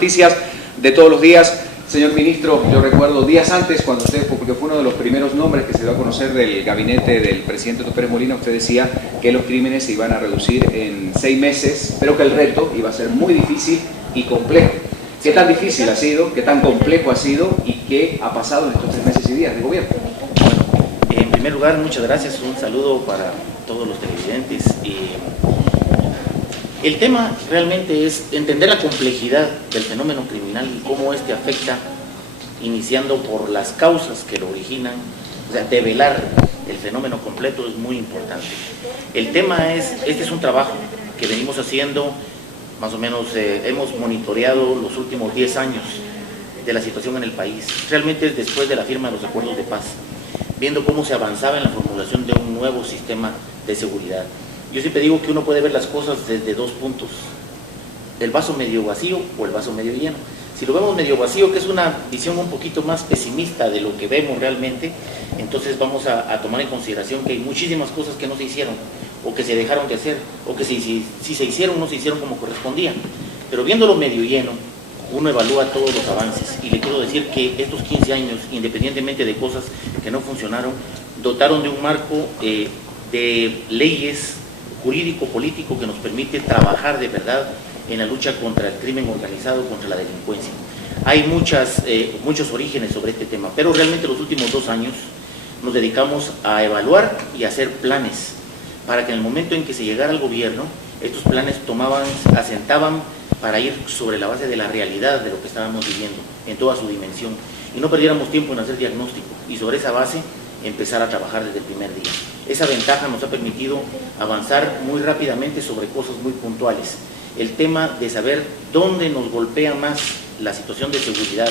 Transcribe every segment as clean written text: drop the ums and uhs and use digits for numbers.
Noticias de todos los días. Señor ministro, yo recuerdo días antes, cuando usted, porque fue uno de los primeros nombres que se dio a conocer del gabinete del presidente Otto Pérez Molina, usted decía que los crímenes se iban a reducir en 6 meses, pero que el reto iba a ser muy difícil y complejo. ¿Qué tan difícil ha sido, qué tan complejo ha sido y qué ha pasado en estos 3 meses y días de gobierno? Bueno, en primer lugar, muchas gracias, un saludo para todos los televidentes. El tema realmente es entender la complejidad del fenómeno criminal y cómo este afecta, iniciando por las causas que lo originan. O sea, develar el fenómeno completo es muy importante. El tema es, este es un trabajo que venimos haciendo, más o menos hemos monitoreado los últimos 10 años de la situación en el país. Realmente es después de la firma de los acuerdos de paz, viendo cómo se avanzaba en la formulación de un nuevo sistema de seguridad. Yo siempre digo que uno puede ver las cosas desde 2 puntos, el vaso medio vacío o el vaso medio lleno. Si lo vemos medio vacío, que es una visión un poquito más pesimista de lo que vemos realmente, entonces vamos a tomar en consideración que hay muchísimas cosas que no se hicieron, o que se dejaron de hacer, o que si se hicieron, no se hicieron como correspondía. Pero viéndolo medio lleno, uno evalúa todos los avances, y le quiero decir que estos 15 años, independientemente de cosas que no funcionaron, dotaron de un marco de leyes jurídico-político que nos permite trabajar de verdad en la lucha contra el crimen organizado, contra la delincuencia. Hay muchos orígenes sobre este tema, pero realmente los últimos 2 años nos dedicamos a evaluar y a hacer planes para que en el momento en que se llegara al gobierno, estos planes asentaban para ir sobre la base de la realidad de lo que estábamos viviendo en toda su dimensión y no perdiéramos tiempo en hacer diagnóstico y sobre esa base empezar a trabajar desde el primer día. Esa ventaja nos ha permitido avanzar muy rápidamente sobre cosas muy puntuales. El tema de saber dónde nos golpea más la situación de seguridad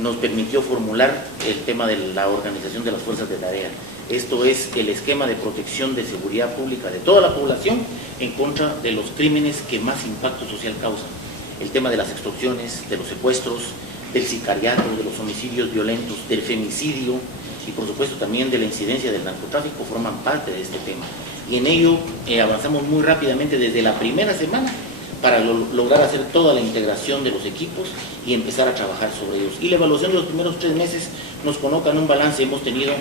nos permitió formular el tema de la organización de las fuerzas de tarea. Esto es el esquema de protección de seguridad pública de toda la población en contra de los crímenes que más impacto social causan. El tema de las extorsiones, de los secuestros, del sicariato, de los homicidios violentos, del femicidio, y por supuesto también de la incidencia del narcotráfico forman parte de este tema. Y en ello avanzamos muy rápidamente desde la primera semana para lograr hacer toda la integración de los equipos y empezar a trabajar sobre ellos. Y la evaluación de los primeros 3 meses nos coloca en un balance. Hemos tenido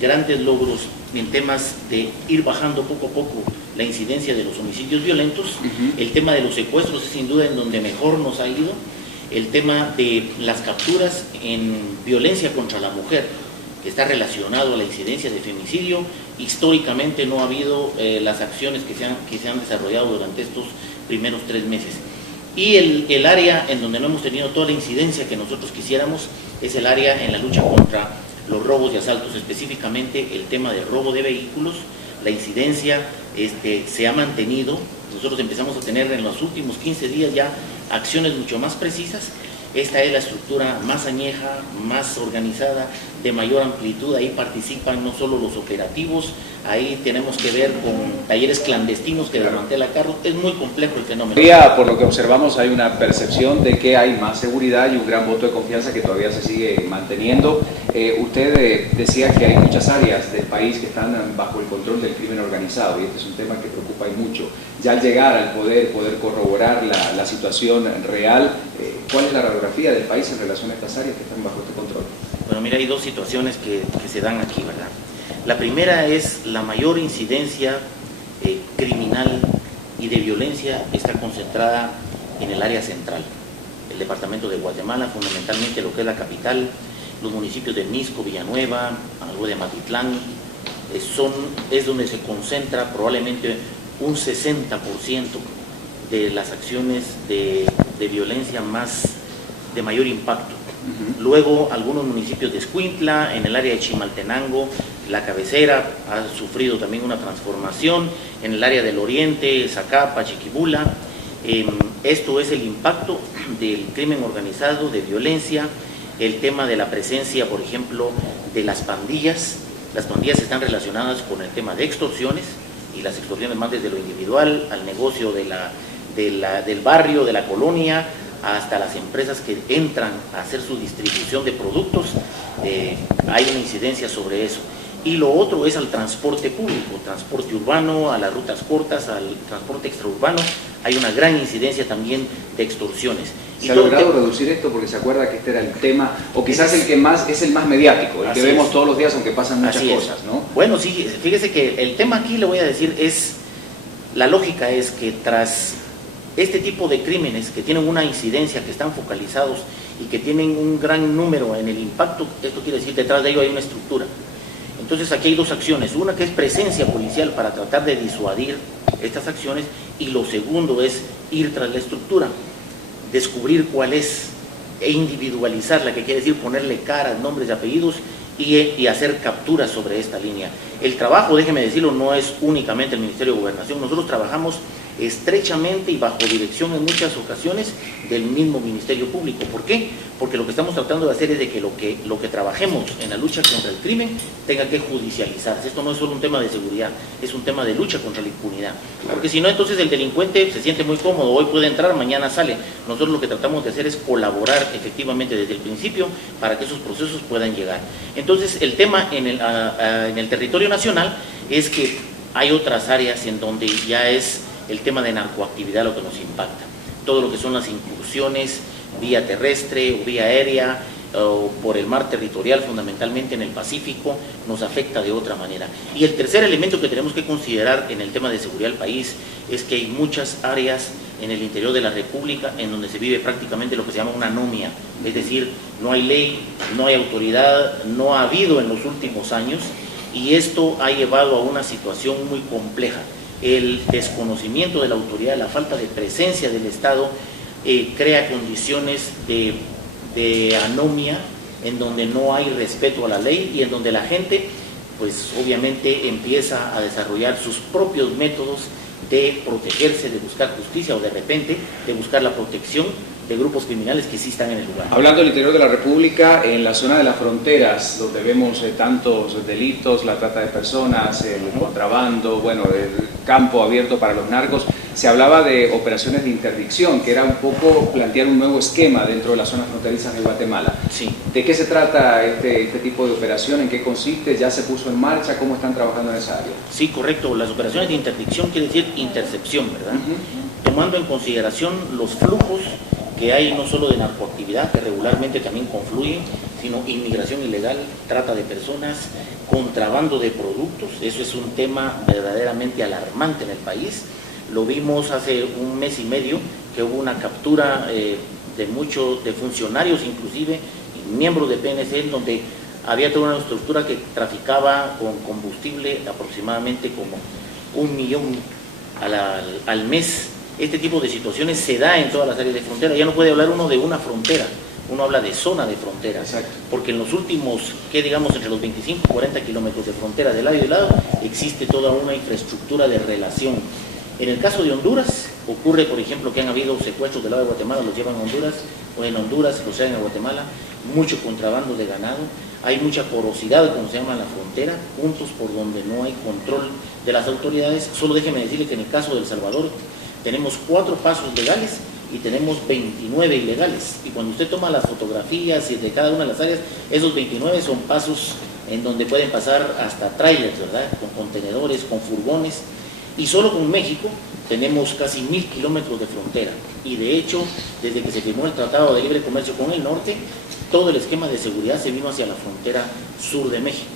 grandes logros en temas de ir bajando poco a poco la incidencia de los homicidios violentos. El tema de los secuestros es sin duda en donde mejor nos ha ido. El tema de las capturas en violencia contra la mujer, que está relacionado a la incidencia de femicidio. Históricamente no ha habido las acciones que se han desarrollado durante estos primeros 3 meses. Y el área en donde no hemos tenido toda la incidencia que nosotros quisiéramos es el área en la lucha contra los robos y asaltos, específicamente el tema de robo de vehículos. La incidencia se ha mantenido. Nosotros empezamos a tener en los últimos 15 días ya acciones mucho más precisas. Esta es la estructura más añeja, más organizada, de mayor amplitud. Ahí participan no solo los operativos, ahí tenemos que ver con talleres clandestinos que desmantela carros. Es muy complejo el fenómeno. Por lo que observamos, hay una percepción de que hay más seguridad y un gran voto de confianza que todavía se sigue manteniendo. Usted decía que hay muchas áreas del país que están bajo el control del crimen organizado y este es un tema que preocupa y mucho. Ya al llegar al poder corroborar la situación real, ¿cuál es la radiografía del país en relación a estas áreas que están bajo este control? Bueno, mira, hay 2 situaciones que se dan aquí, ¿verdad? La primera es la mayor incidencia criminal y de violencia está concentrada en el área central, el departamento de Guatemala, fundamentalmente lo que es la capital, los municipios de Misco, Villanueva, algo de Matitlán, es donde se concentra probablemente un 60% de las acciones de violencia de mayor impacto. Luego algunos municipios de Escuintla, en el área de Chimaltenango, la cabecera ha sufrido también una transformación, en el área del oriente, Zacapa, Chiquibula. Esto es el impacto del crimen organizado, de violencia, el tema de la presencia, por ejemplo, de las pandillas. Las pandillas están relacionadas con el tema de extorsiones, y las extorsiones más desde lo individual al negocio del barrio, de la colonia, hasta las empresas que entran a hacer su distribución de productos. Hay una incidencia sobre eso. Y lo otro es al transporte público, transporte urbano, a las rutas cortas, al transporte extraurbano. hay una gran incidencia también de extorsiones. ¿Se ha logrado reducir esto? Porque se acuerda que este era el tema, o quizás el que más es el más mediático, el que vemos todos los días, aunque pasan muchas cosas, ¿no? Bueno, sí, fíjese que el tema aquí, le voy a decir, la lógica es que tras este tipo de crímenes que tienen una incidencia, que están focalizados y que tienen un gran número en el impacto, esto quiere decir, detrás de ello hay una estructura. Entonces aquí hay dos acciones, una que es presencia policial para tratar de disuadir estas acciones, y lo segundo es ir tras la estructura, descubrir cuál es e individualizarla, que quiere decir ponerle caras, nombres y apellidos y hacer capturas sobre esta línea. El trabajo, déjeme decirlo, no es únicamente el Ministerio de Gobernación, nosotros trabajamos estrechamente y bajo dirección en muchas ocasiones del mismo Ministerio Público. ¿Por qué? Porque lo que estamos tratando de hacer es de que lo que trabajemos en la lucha contra el crimen tenga que judicializarse. Esto no es solo un tema de seguridad, es un tema de lucha contra la impunidad. Porque si no, entonces el delincuente se siente muy cómodo, hoy puede entrar, mañana sale. Nosotros lo que tratamos de hacer es colaborar efectivamente desde el principio para que esos procesos puedan llegar. Entonces el tema en el territorio nacional es que hay otras áreas en donde ya es el tema de narcoactividad lo que nos impacta. Todo lo que son las incursiones vía terrestre o vía aérea o por el mar territorial, fundamentalmente en el Pacífico, nos afecta de otra manera. Y el tercer elemento que tenemos que considerar en el tema de seguridad del país es que hay muchas áreas en el interior de la República en donde se vive prácticamente lo que se llama una anomia, es decir, no hay ley, no hay autoridad, no ha habido en los últimos años, y esto ha llevado a una situación muy compleja. El desconocimiento de la autoridad, la falta de presencia del Estado crea condiciones de anomia en donde no hay respeto a la ley y en donde la gente pues obviamente empieza a desarrollar sus propios métodos de protegerse, de buscar justicia o de repente de buscar la protección de grupos criminales que sí están en el lugar. Hablando del interior de la República, en la zona de las fronteras, donde vemos tantos delitos, la trata de personas, el contrabando, bueno, el campo abierto para los narcos, se hablaba de operaciones de interdicción, que era un poco plantear un nuevo esquema dentro de las zonas fronterizas de Guatemala. Sí. ¿De qué se trata este tipo de operación? ¿En qué consiste? ¿Ya se puso en marcha? ¿Cómo están trabajando en esa área? Sí, correcto. Las operaciones de interdicción quiere decir intercepción, ¿verdad? Tomando en consideración los flujos que hay no solo de narcoactividad, que regularmente también confluyen, sino inmigración ilegal, trata de personas, contrabando de productos. Eso es un tema verdaderamente alarmante en el país. Lo vimos hace un mes y medio, que hubo una captura de funcionarios, inclusive miembros de PNC, en donde había toda una estructura que traficaba con combustible aproximadamente como 1 millón al mes. Este tipo de situaciones se da en todas las áreas de frontera. Ya no puede hablar uno de una frontera, uno habla de zona de frontera. Exacto. Porque en los últimos, entre los 25 y 40 kilómetros de frontera de lado y de lado, existe toda una infraestructura de relación. En el caso de Honduras, ocurre, por ejemplo, que han habido secuestros del lado de Guatemala, los llevan a Honduras, o en Honduras los traen a Guatemala, mucho contrabando de ganado, hay mucha porosidad, como se llama, en la frontera, puntos por donde no hay control de las autoridades. Solo déjeme decirle que en el caso de El Salvador, tenemos 4 pasos legales y tenemos 29 ilegales. Y cuando usted toma las fotografías de cada una de las áreas, esos 29 son pasos en donde pueden pasar hasta trailers, ¿verdad? Con contenedores, con furgones. Y solo con México tenemos casi 1000 kilómetros de frontera. Y de hecho, desde que se firmó el Tratado de Libre Comercio con el norte, todo el esquema de seguridad se vino hacia la frontera sur de México.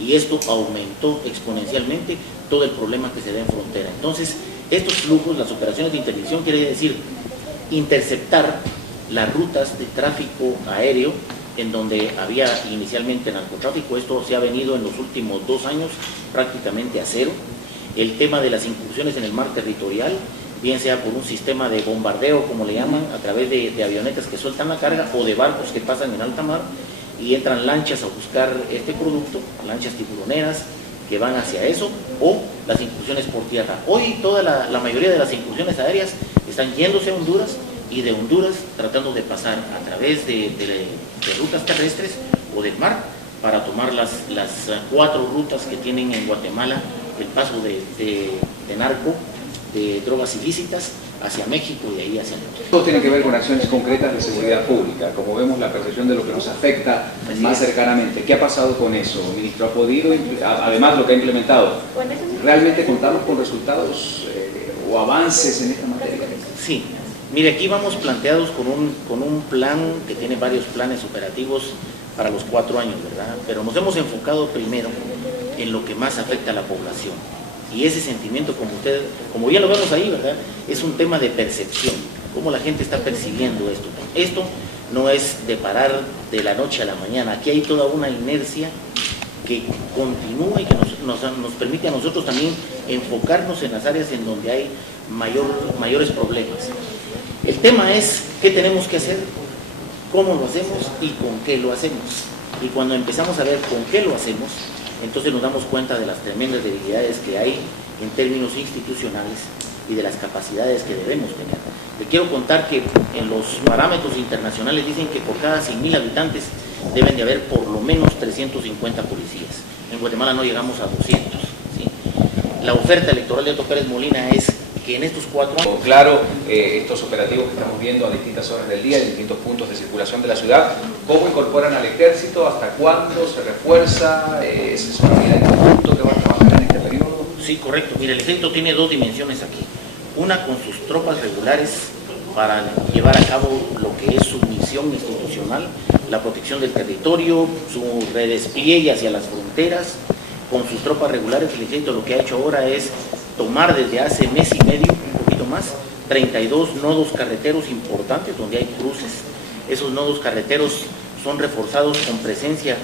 Y esto aumentó exponencialmente todo el problema que se da en frontera. Entonces, estos flujos, las operaciones de interdicción, quiere decir interceptar las rutas de tráfico aéreo en donde había inicialmente narcotráfico. Esto se ha venido en los últimos 2 años prácticamente a cero. El tema de las incursiones en el mar territorial, bien sea por un sistema de bombardeo, como le llaman, a través de avionetas que sueltan la carga o de barcos que pasan en alta mar y entran lanchas a buscar este producto, lanchas tiburoneras que van hacia eso, o las incursiones por tierra. Hoy toda la mayoría de las incursiones aéreas están yéndose a Honduras y de Honduras tratando de pasar a través de rutas terrestres o del mar para tomar las 4 rutas que tienen en Guatemala el paso de narco, de drogas ilícitas hacia México y de ahí hacia México. Todo tiene que ver con acciones concretas de seguridad pública, como vemos la percepción de lo que nos afecta más cercanamente. ¿Qué ha pasado con eso, ministro? ¿Ha podido, además lo que ha implementado, realmente contamos con resultados o avances en esta materia? Sí, mire, aquí vamos planteados con un plan que tiene varios planes operativos para los 4 años, ¿verdad? Pero nos hemos enfocado primero en lo que más afecta a la población. Y ese sentimiento, como ya lo vemos ahí, ¿verdad? Es un tema de percepción, cómo la gente está percibiendo esto. Esto no es de parar de la noche a la mañana, aquí hay toda una inercia que continúa y que nos permite a nosotros también enfocarnos en las áreas en donde hay mayores problemas. El tema es qué tenemos que hacer, cómo lo hacemos y con qué lo hacemos. Y cuando empezamos a ver con qué lo hacemos, entonces nos damos cuenta de las tremendas debilidades que hay en términos institucionales y de las capacidades que debemos tener. Le quiero contar que en los parámetros internacionales dicen que por cada 100.000 habitantes deben de haber por lo menos 350 policías. En Guatemala no llegamos a 200. ¿Sí? La oferta electoral de Otto Pérez Molina es que en estos 4 años... Claro, estos operativos que estamos viendo a distintas horas del día en distintos puntos de circulación de la ciudad, ¿cómo incorporan al ejército? ¿Hasta cuándo se refuerza? ¿Es una unidad en conjunto que va a trabajar en este periodo? Sí, correcto. Mire, el ejército tiene 2 dimensiones aquí. Una con sus tropas regulares para llevar a cabo lo que es su misión institucional, la protección del territorio, su redespliegue hacia las fronteras. Con sus tropas regulares, el ejército lo que ha hecho ahora es tomar desde hace mes y medio, un poquito más, 32 nodos carreteros importantes donde hay cruces. Esos nodos carreteros son reforzados con presencia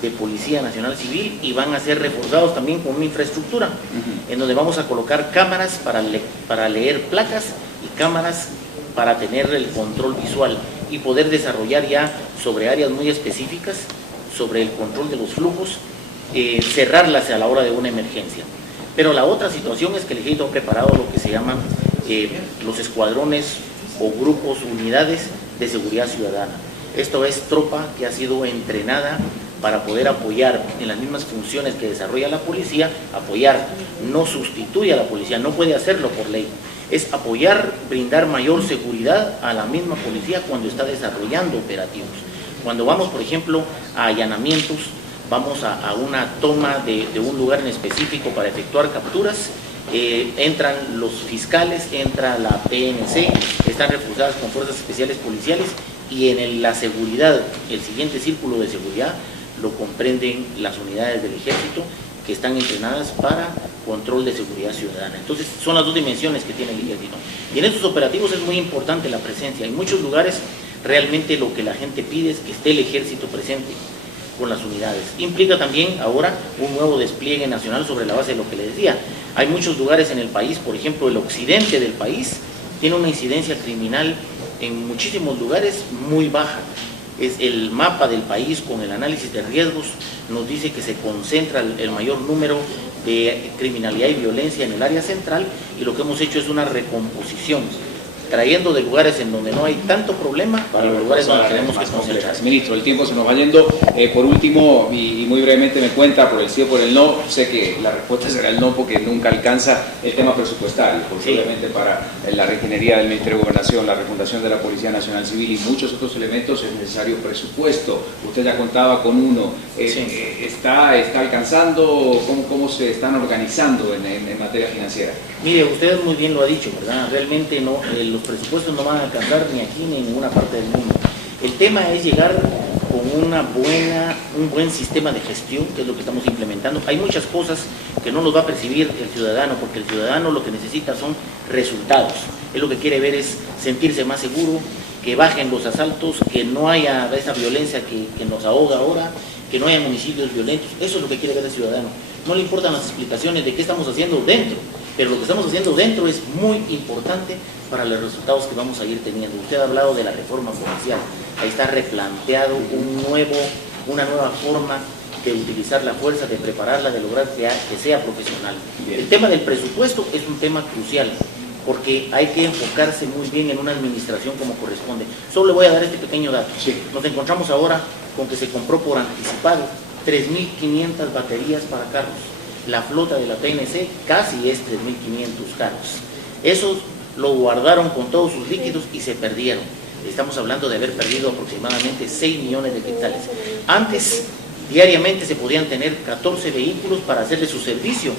de Policía Nacional Civil y van a ser reforzados también con una infraestructura en donde vamos a colocar cámaras para leer placas y cámaras para tener el control visual y poder desarrollar ya sobre áreas muy específicas, sobre el control de los flujos, cerrarlas a la hora de una emergencia. Pero la otra situación es que el ejército ha preparado lo que se llaman los escuadrones o grupos, unidades de seguridad ciudadana. Esto es tropa que ha sido entrenada para poder apoyar en las mismas funciones que desarrolla la policía, apoyar, no sustituye a la policía, no puede hacerlo por ley, es apoyar, brindar mayor seguridad a la misma policía cuando está desarrollando operativos. Cuando vamos, por ejemplo, a allanamientos, vamos a una toma de un lugar en específico para efectuar capturas, entran los fiscales, entra la PNC, están reforzadas con fuerzas especiales policiales y en la seguridad, el siguiente círculo de seguridad, lo comprenden las unidades del ejército que están entrenadas para control de seguridad ciudadana. Entonces son las 2 dimensiones que tiene el ejército. Y en estos operativos es muy importante la presencia. En muchos lugares realmente lo que la gente pide es que esté el ejército presente con las unidades. Implica también ahora un nuevo despliegue nacional sobre la base de lo que les decía. Hay muchos lugares en el país, por ejemplo el occidente del país, tiene una incidencia criminal en muchísimos lugares muy baja. Es el mapa del país con el análisis de riesgos nos dice que se concentra el mayor número de criminalidad y violencia en el área central y lo que hemos hecho es una recomposición, trayendo de lugares en donde no hay tanto problema para los lugares donde tenemos que concentrar. Ministro, el tiempo se nos va yendo. Por último, y muy brevemente me cuenta por el sí o por el no, sé que la respuesta será el no porque nunca alcanza el tema presupuestario, porque sí, obviamente para la regenería del Ministerio de Gobernación, la refundación de la Policía Nacional Civil y muchos otros elementos es necesario presupuesto. Usted ya contaba con uno. Sí. ¿Está alcanzando? ¿Cómo se están organizando en materia financiera? Mire, usted muy bien lo ha dicho, ¿verdad? Realmente no, los presupuestos no van a alcanzar ni aquí ni en ninguna parte del mundo. El tema es llegar con un buen sistema de gestión, que es lo que estamos implementando. Hay muchas cosas que no nos va a percibir el ciudadano, porque el ciudadano lo que necesita son resultados. Él lo que quiere ver es sentirse más seguro, que bajen los asaltos, que no haya esa violencia que nos ahoga ahora, que no haya municipios violentos. Eso es lo que quiere ver el ciudadano. No le importan las explicaciones de qué estamos haciendo dentro, pero lo que estamos haciendo dentro es muy importante para los resultados que vamos a ir teniendo. Usted ha hablado de la reforma policial, ahí está replanteado una nueva forma de utilizar la fuerza, de prepararla, de lograr que sea profesional. Bien. El tema del presupuesto es un tema crucial, porque hay que enfocarse muy bien en una administración como corresponde. Solo le voy a dar este pequeño dato. Sí. Nos encontramos ahora con que se compró por anticipado 3.500 baterías para carros. La flota de la PNC casi es 3.500 carros. Esos lo guardaron con todos sus líquidos y se perdieron. Estamos hablando de haber perdido aproximadamente 6 millones de quetzales. Antes, diariamente se podían tener 14 vehículos para hacerle su servicio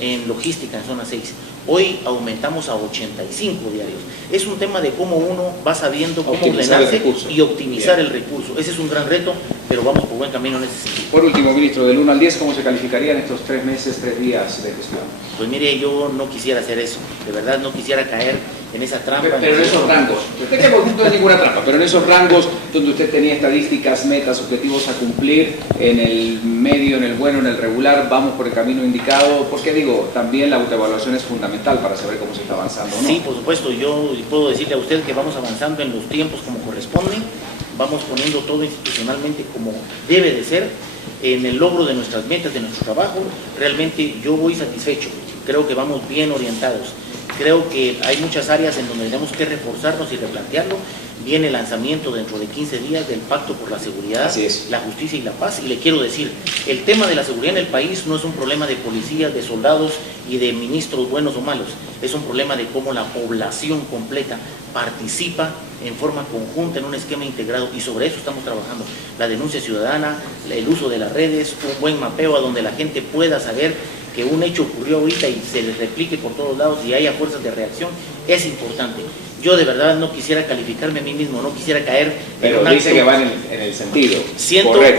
en logística en zona 6. Hoy aumentamos a 85 diarios. Es un tema de cómo uno va sabiendo cómo ordenarse y optimizar el recurso. Ese es un gran reto, pero vamos por buen camino en ese sentido. Por último, ministro, del 1 al 10, ¿cómo se calificarían estos 3 meses, 3 días de gestión? Pues mire, yo no quisiera hacer eso, de verdad no quisiera caer en esa trampa. Pero en esos rangos, usted que no es ninguna trampa, pero en esos rangos donde usted tenía estadísticas, metas, objetivos a cumplir, en el medio, en el bueno, en el regular, vamos por el camino indicado, porque digo, también la autoevaluación es fundamental para saber cómo se está avanzando, ¿no? Sí, por supuesto, yo puedo decirle a usted que vamos avanzando en los tiempos como corresponde, vamos poniendo todo institucionalmente como debe de ser, en el logro de nuestras metas, de nuestro trabajo. Realmente yo voy satisfecho, creo que vamos bien orientados. Creo que hay muchas áreas en donde tenemos que reforzarnos y replantearlo. Viene el lanzamiento dentro de 15 días del Pacto por la Seguridad, la Justicia y la Paz. Y le quiero decir, el tema de la seguridad en el país no es un problema de policías, de soldados y de ministros buenos o malos. Es un problema de cómo la población completa participa en forma conjunta en un esquema integrado, y sobre eso estamos trabajando. La denuncia ciudadana, el uso de las redes, un buen mapeo a donde la gente pueda saber que un hecho ocurrió ahorita y se les replique por todos lados y haya fuerzas de reacción, es importante. Yo de verdad no quisiera calificarme a mí mismo, no quisiera caer pero en un dice acto, que va en el sentido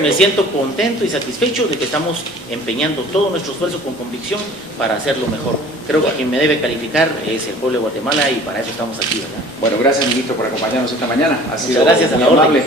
me siento contento y satisfecho de que estamos empeñando todo nuestro esfuerzo con convicción para hacerlo mejor. Creo que quien me debe calificar es el pueblo de Guatemala, y para eso estamos aquí, ¿verdad? Bueno, gracias, ministro, por acompañarnos esta mañana. Ha sido Muchas gracias, a la orden.